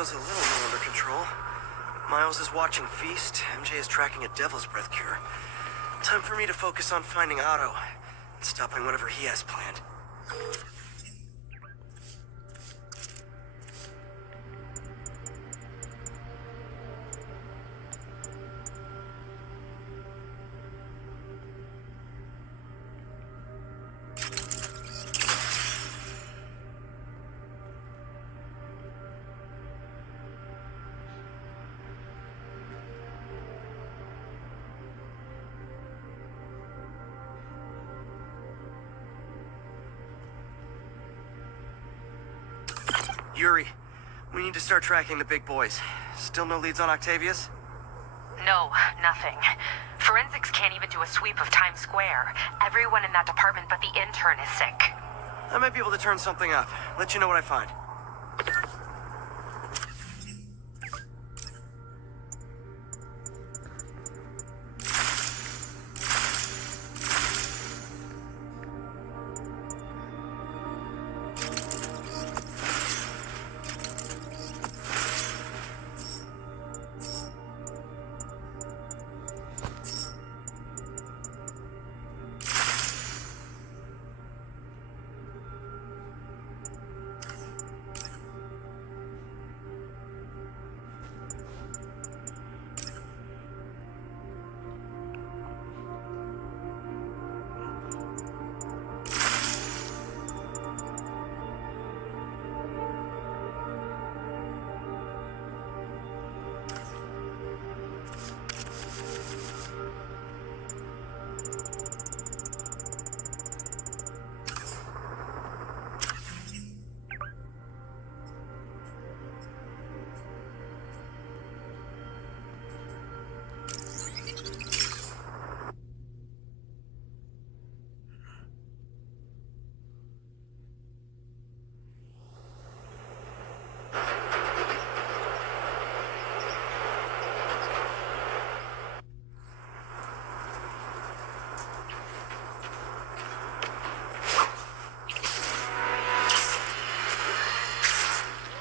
feels a little more under control. Miles is watching Feast, MJ is tracking a Devil's Breath cure. Time for me to focus on finding Otto and stopping whatever he has planned. Yuri, we need to start tracking the big boys. Still no leads on Octavius? No, nothing. Forensics can't even do a sweep of Times Square. Everyone in that department but the intern is sick. I might be able to turn something up. Let you know what I find.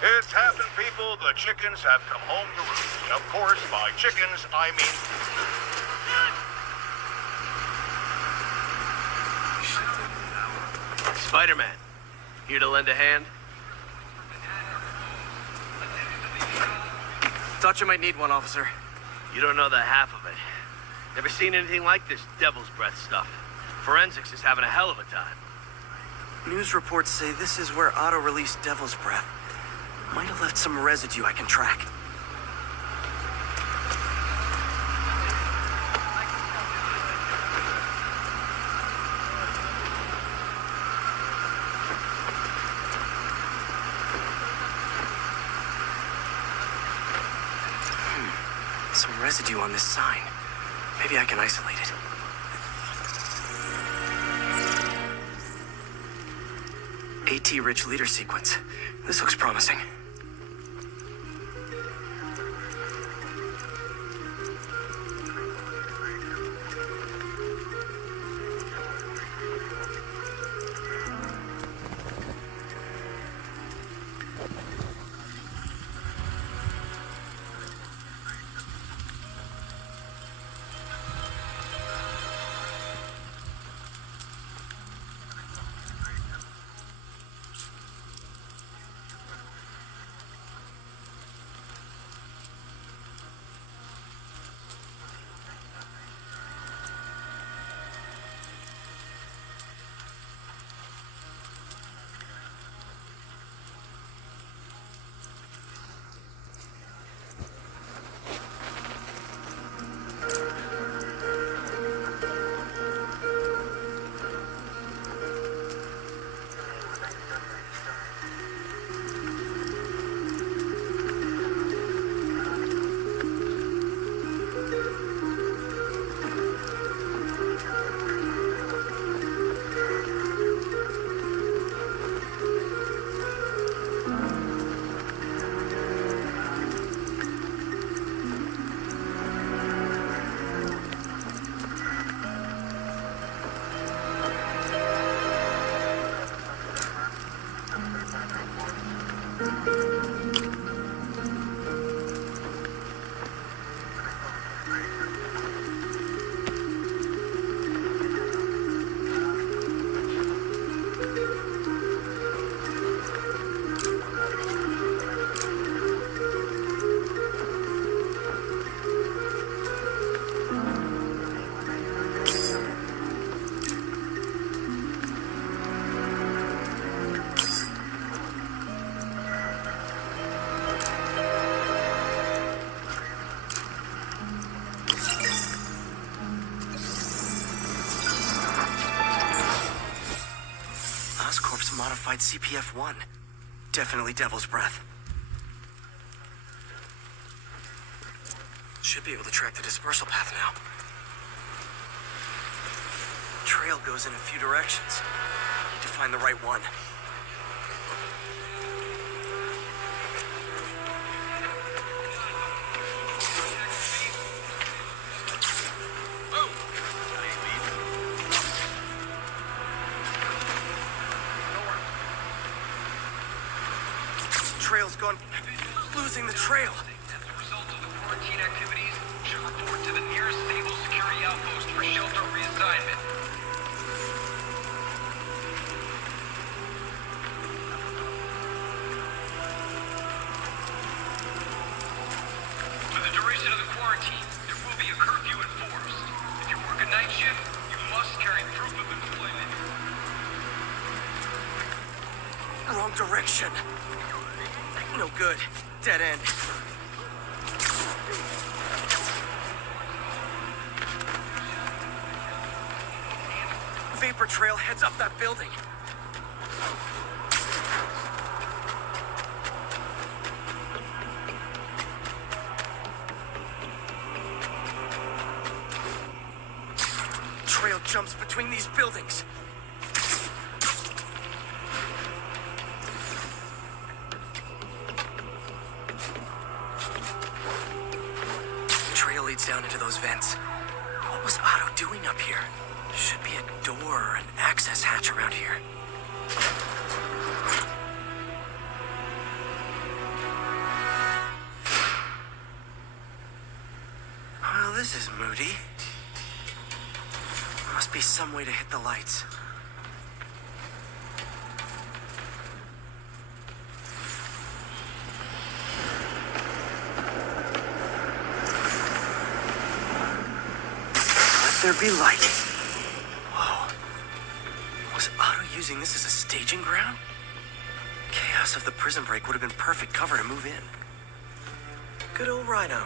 It's happened, people. The chickens have come home to roost. Of course, by chickens, I mean... Spider-Man, here to lend a hand? Thought you might need one, officer. You don't know the half of it. Never seen anything like this Devil's Breath stuff. Forensics is having a hell of a time. News reports say this is where Otto released Devil's Breath. Might have left some residue I can track. Some residue on this sign. Maybe I can isolate it. AT-rich leader sequence. This looks promising. modified CPF-1. Definitely Devil's Breath. Should be able to track the dispersal path now. Trail goes in a few directions. Need to find the right one. Trail's gone. Losing the trail. As a result of the quarantine activities, should report to the nearest stable security outpost for shelter reassignment. For the duration of the quarantine, there will be a curfew enforced. If you work a night shift, you must carry proof of employment. Wrong direction. No good. Dead end. Vapor trail heads up that building. Trail jumps between these buildings. Trail leads down into those vents. What was Otto doing up here? Should be a door or an access hatch around here. Well, this is moody. Must be some way to hit the lights. Let there be light. Whoa. Was Otto using this as a staging ground? Chaos of the prison break would have been perfect cover to move in. Good old Rhino.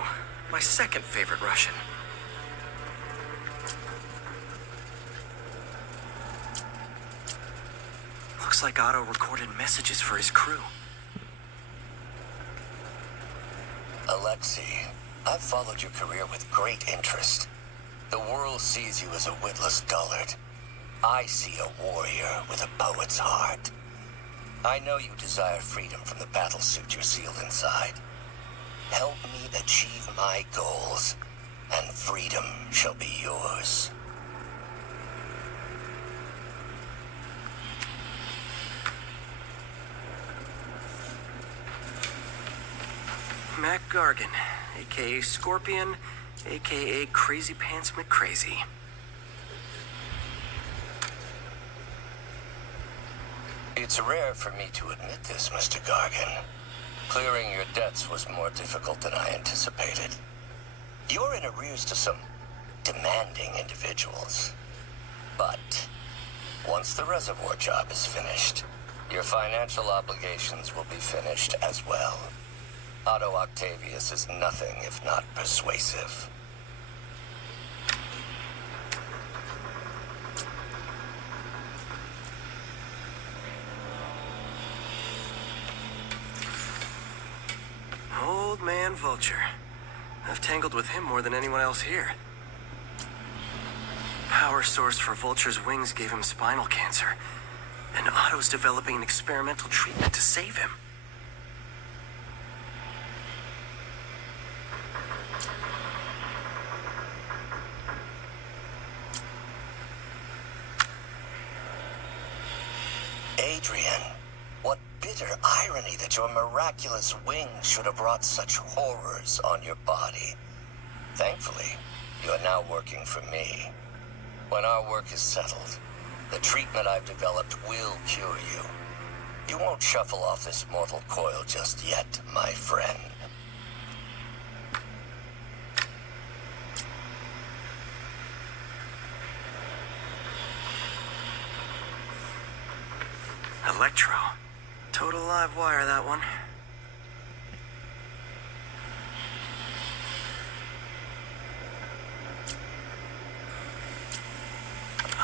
My second favorite Russian. Looks like Otto recorded messages for his crew. Alexei, I've followed your career with great interest. The world sees you as a witless dullard. I see a warrior with a poet's heart. I know you desire freedom from the battlesuit you're sealed inside. Help me achieve my goals, and freedom shall be yours. Mac Gargan, a.k.a. Scorpion, a.k.a. Crazy Pants McCrazy. It's rare for me to admit this, Mr. Gargan. Clearing your debts was more difficult than I anticipated. You're in arrears to some demanding individuals. But once the reservoir job is finished, your financial obligations will be finished as well. Otto Octavius is nothing if not persuasive. Old man Vulture. I've tangled with him more than anyone else here. Power source for Vulture's wings gave him spinal cancer, and Otto's developing an experimental treatment to save him. Adrian, what bitter irony that your miraculous wings should have brought such horrors on your body. Thankfully, you are now working for me. When our work is settled, the treatment I've developed will cure you. You won't shuffle off this mortal coil just yet, my friend. Electro. Total live wire, that one.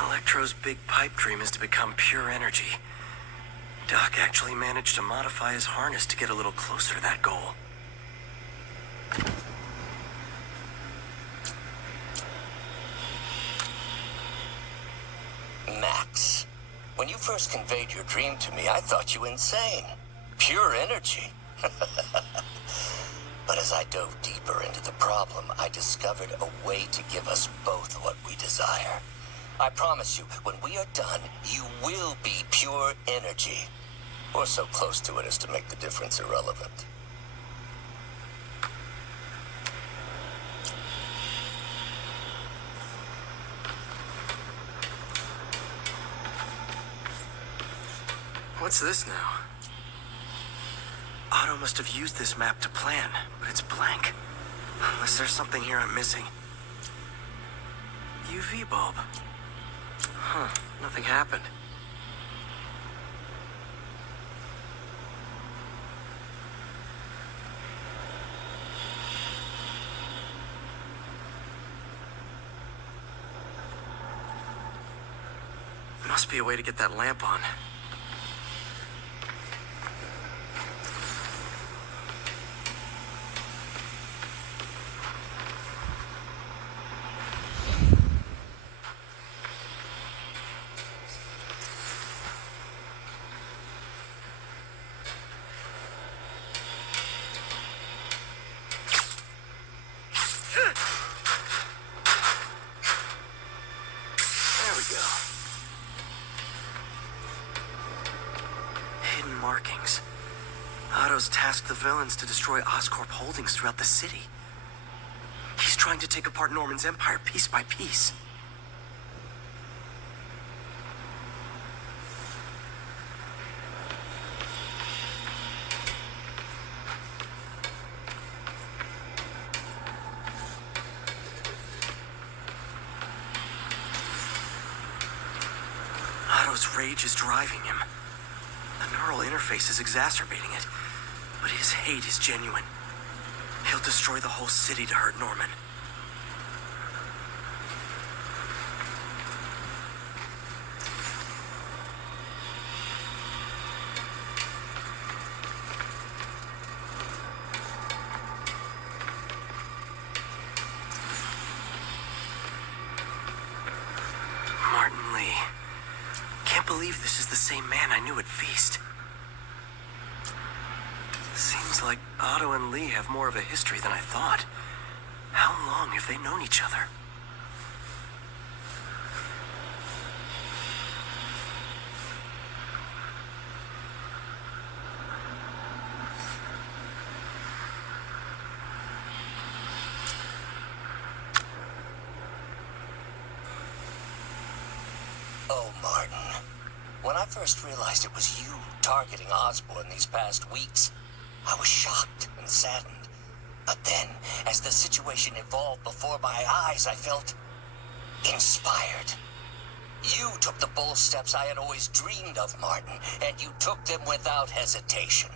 Electro's big pipe dream is to become pure energy. Doc actually managed to modify his harness to get a little closer to that goal. Max, when you first conveyed your dream to me, I thought you insane. Pure energy. But as I dove deeper into the problem, I discovered a way to give us both what we desire. I promise you, when we are done, you will be pure energy. Or so close to it as to make the difference irrelevant. What's this now? Otto must have used this map to plan, but it's blank. Unless there's something here I'm missing. UV bulb. Huh, nothing happened. Must be a way to get that lamp on. There we go. Hidden markings. Otto's tasked the villains to destroy Oscorp holdings throughout the city. He's trying to take apart Norman's empire piece by piece. Otto's rage is driving him. The neural interface is exacerbating it, but his hate is genuine. He'll destroy the whole city to hurt Norman. Martin Lee. Can't believe this is the same man I knew at Feast. Seems like Otto and Lee have more of a history than I thought. How long have they known each other? Oh, Martin. When I first realized it was you targeting Osborn these past weeks, I was shocked and saddened. But then, as the situation evolved before my eyes, I felt inspired. You took the bold steps I had always dreamed of, Martin, and you took them without hesitation.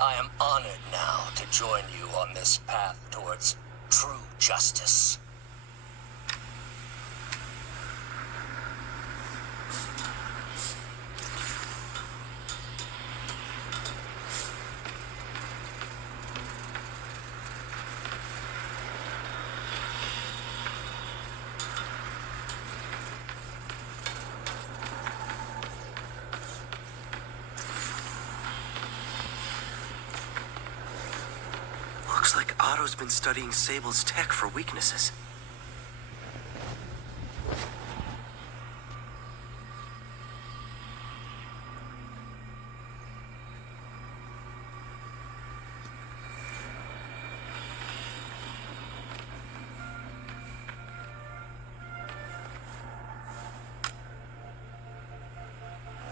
I am honored now to join you on this path towards true justice. Looks like Otto's been studying Sable's tech for weaknesses.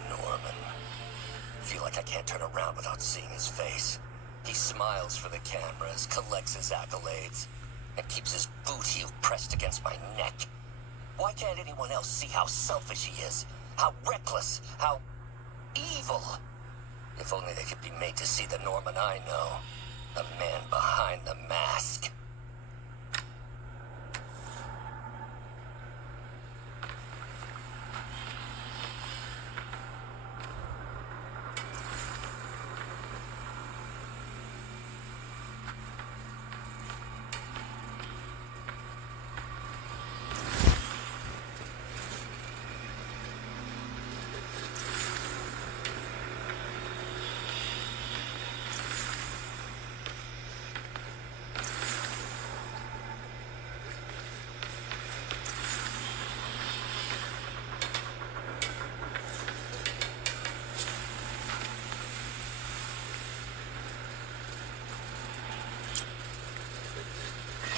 Norman. Feel like I can't turn around without seeing his face. He smiles for the cameras, collects his accolades, and keeps his boot heel pressed against my neck. Why can't anyone else see how selfish he is? How reckless? How evil? If only they could be made to see the Norman I know. The man behind the mask.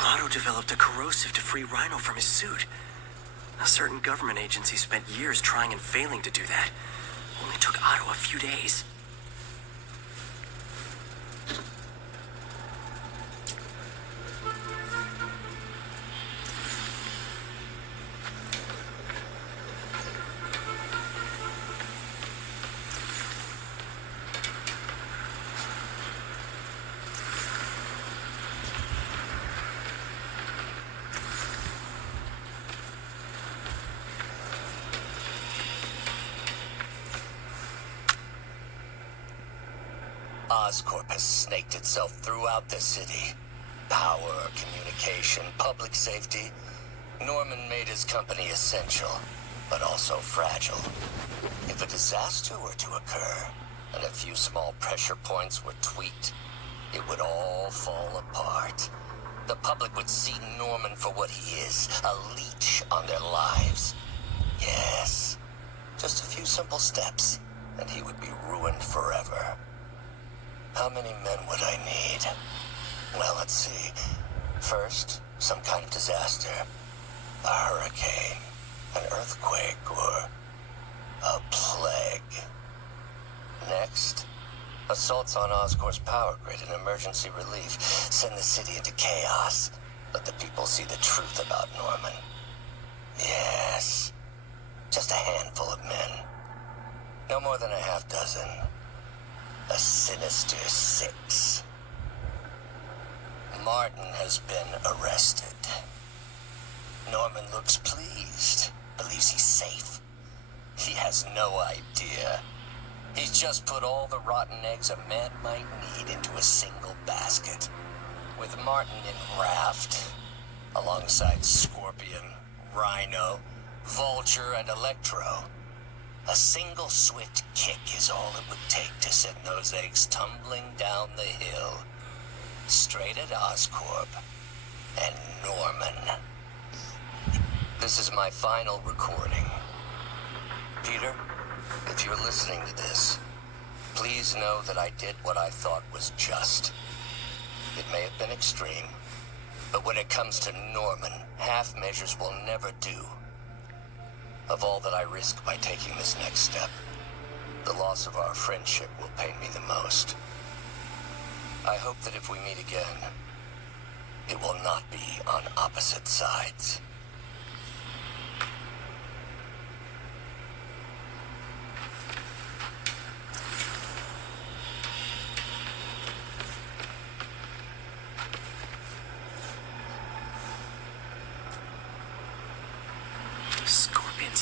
Otto developed a corrosive to free Rhino from his suit. A certain government agency spent years trying and failing to do that. Only took Otto a few days. Oscorp has snaked itself throughout the city. Power, communication, public safety. Norman made his company essential, but also fragile. If a disaster were to occur, and a few small pressure points were tweaked, it would all fall apart. The public would see Norman for what he is, a leech on their lives. Yes, just a few simple steps, and he would be ruined forever. How many men would I need? Well, let's see. First, some kind of disaster. A hurricane, an earthquake, or a plague. Next, assaults on Oscorp's power grid and emergency relief. Send the city into chaos. Let the people see the truth about Norman. Yes, just a handful of men. No more than a half dozen. A sinister 6. Martin has been arrested. Norman looks pleased, believes he's safe. He has no idea. He's just put all the rotten eggs a man might need into a single basket. With Martin in raft, alongside Scorpion, Rhino, Vulture, and Electro. A single swift kick is all it would take to send those eggs tumbling down the hill. Straight at Oscorp and Norman. This is my final recording. Peter, if you're listening to this, please know that I did what I thought was just. It may have been extreme, but when it comes to Norman, half measures will never do. Of all that I risk by taking this next step, the loss of our friendship will pain me the most. I hope that if we meet again, it will not be on opposite sides.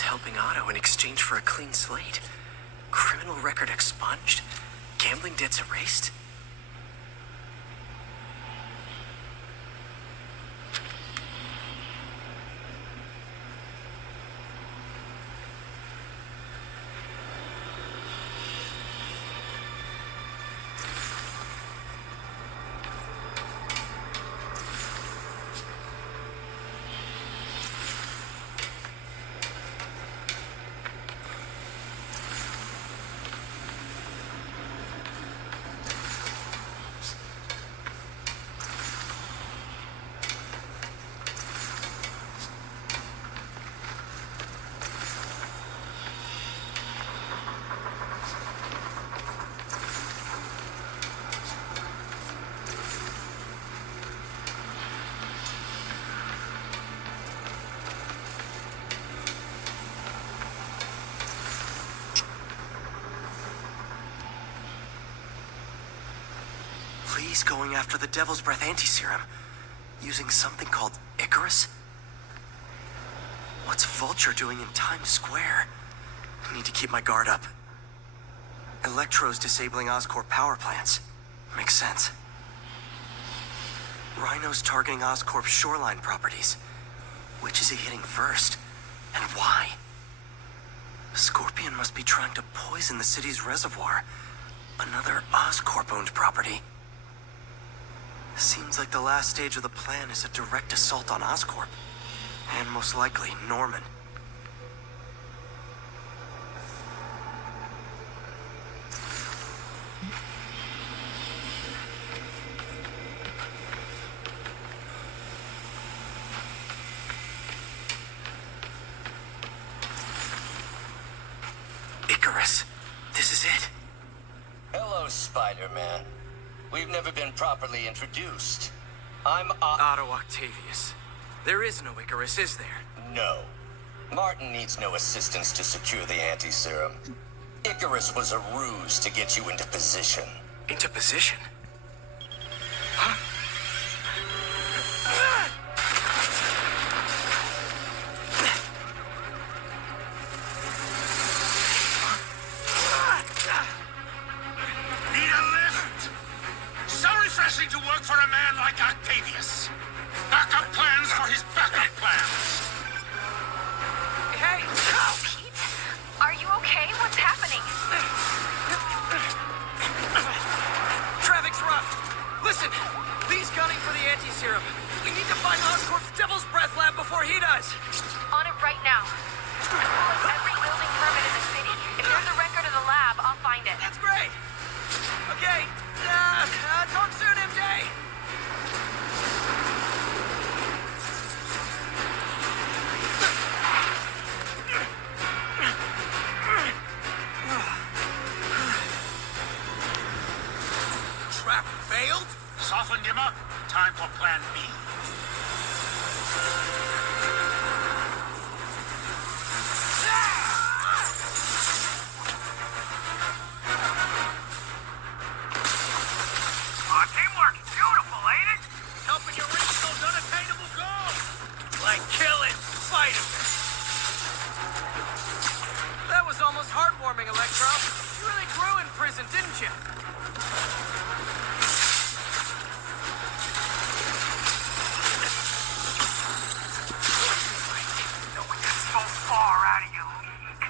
Helping Otto in exchange for a clean slate. Criminal record expunged. Gambling debts erased. He's going after the Devil's Breath anti-serum, using something called Icarus? What's Vulture doing in Times Square? I need to keep my guard up. Electro's disabling Oscorp power plants. Makes sense. Rhino's targeting Oscorp's shoreline properties. Which is he hitting first? And why? Scorpion must be trying to poison the city's reservoir. Another Oscorp-owned property. Seems like the last stage of the plan is a direct assault on Oscorp. And most likely, Norman. Icarus. This is it. Hello, Spider-Man. We've never been properly introduced. I'm Otto Octavius. There is no Icarus, is there? No. Martin needs no assistance to secure the anti-serum. Icarus was a ruse to get you into position. Into position? Need a lift? So refreshing to work for a man like Octavius. Backup plans for his backup plans. Hey! Pete? Are you okay? What's happening? Traffic's rough. Listen, Lee's gunning for the anti-serum. We need to find Oscorp's Devil's Breath lab before he does. On it right now. Pull up every building permit in the city. If there's a record of the lab, I'll find it. That's great. Okay, talk soon, MJ. Trap failed? Softened him up. Time for plan B. Teamwork, beautiful, ain't it? Helping you reach those unattainable goals. Like killing Spider-Man. That was almost heartwarming, Electro. You really grew in prison, didn't you? No, we get so far out of your league.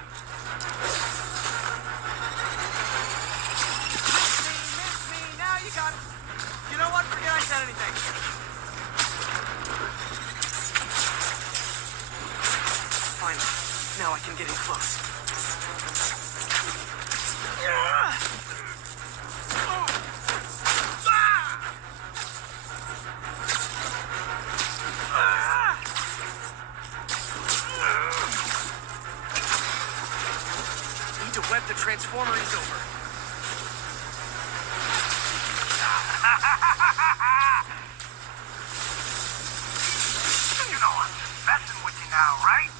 Miss me, now you got it. You know what? Forget I said anything. Finally, now I can get in close. Need to web the transformer he's over. You know I'm messing with you now, right?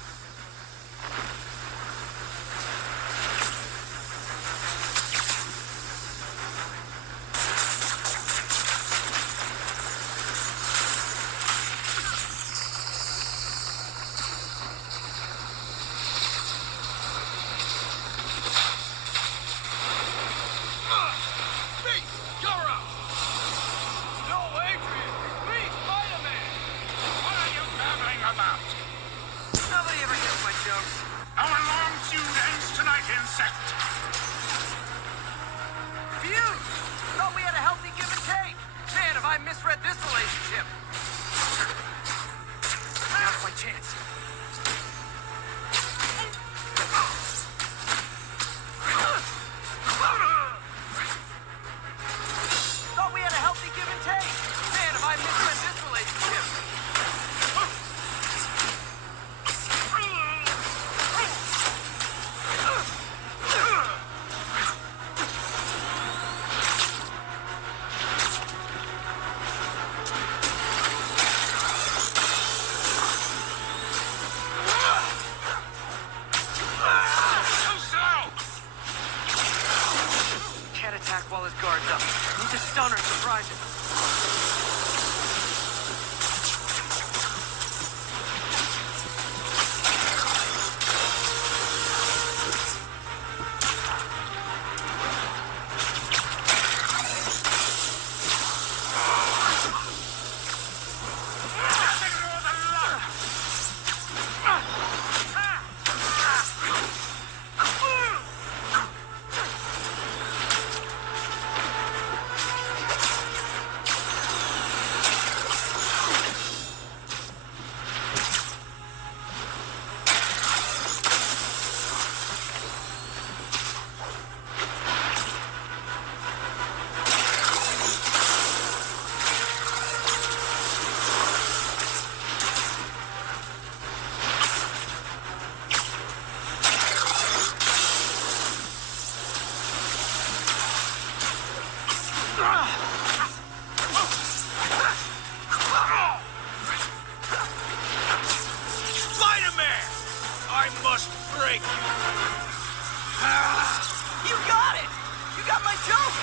You got it! You got my joke!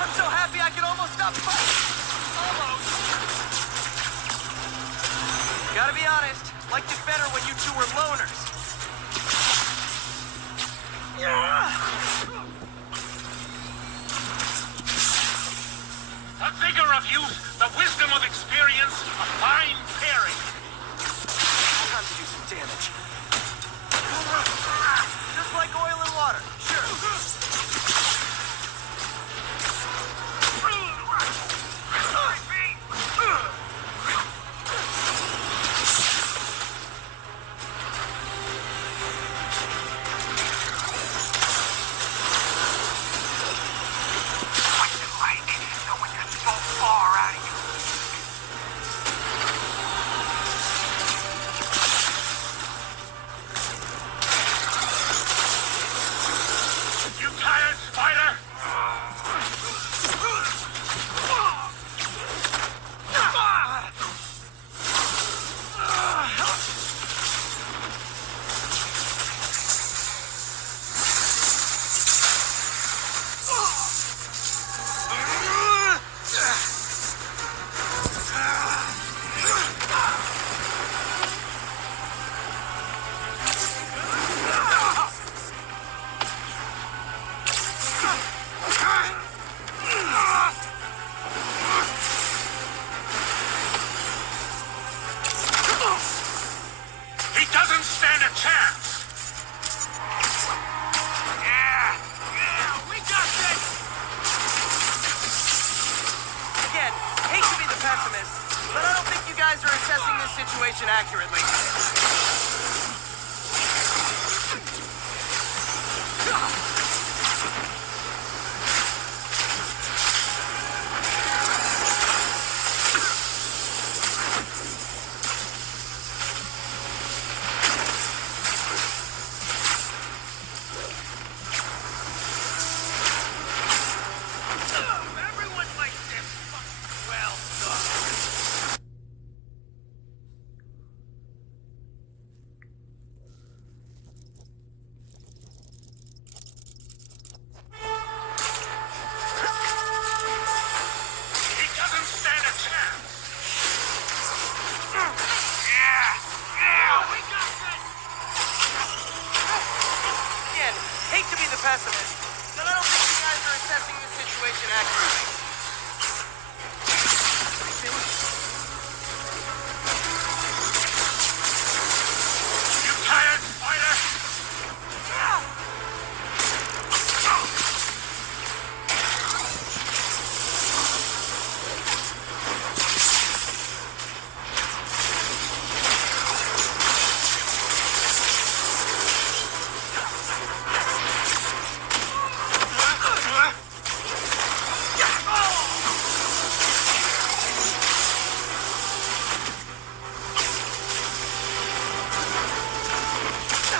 I'm so happy I could almost stop fighting! Almost! Gotta be honest, liked it better when you two were loners. The vigor of youth, the wisdom of experience, a fine pairing. Time to do some damage. Just like oil and water, sure. You tired, Spider? He doesn't stand a chance. We got this. Again, hate to be the pessimist, but I don't think you guys are assessing this situation accurately. Everyone likes this. Well done. He doesn't stand a chance. We got this. Again, hate to be the pessimist, but I don't think you guys are assessing this situation accurately. You tired, Spider?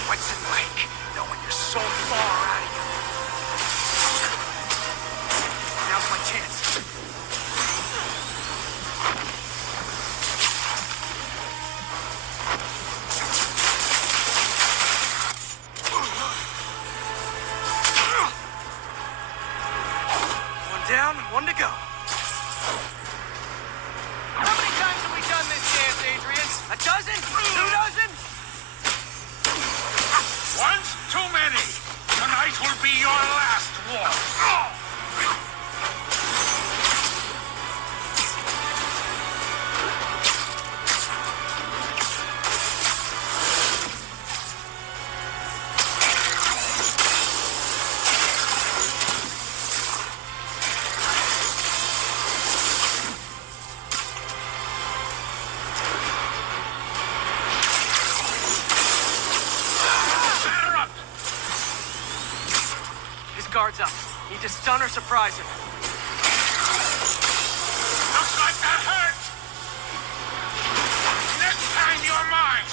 What's it like knowing you're so far out of here? Now's my chance. One down and one to go. How many times have we done this dance, Adrian? A dozen? 2 dozen? Once too many. Tonight will be your last waltz. Batter up. His guard's up. Need to stun or surprise him. Looks like that hurt. Next time you're mine.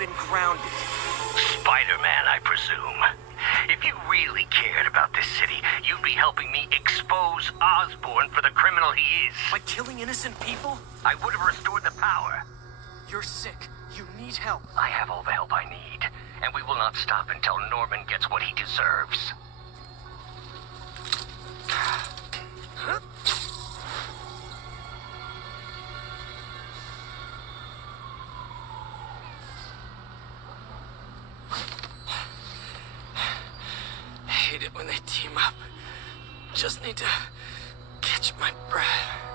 been grounded. Spider-Man, I presume. If you really cared about this city, you'd be helping me expose Osborn for the criminal he is. By killing innocent people? I would have restored the power. You're sick. You need help. I have all the help I need, and we will not stop until Norman gets what he deserves. I hate it when they team up. Just need to catch my breath.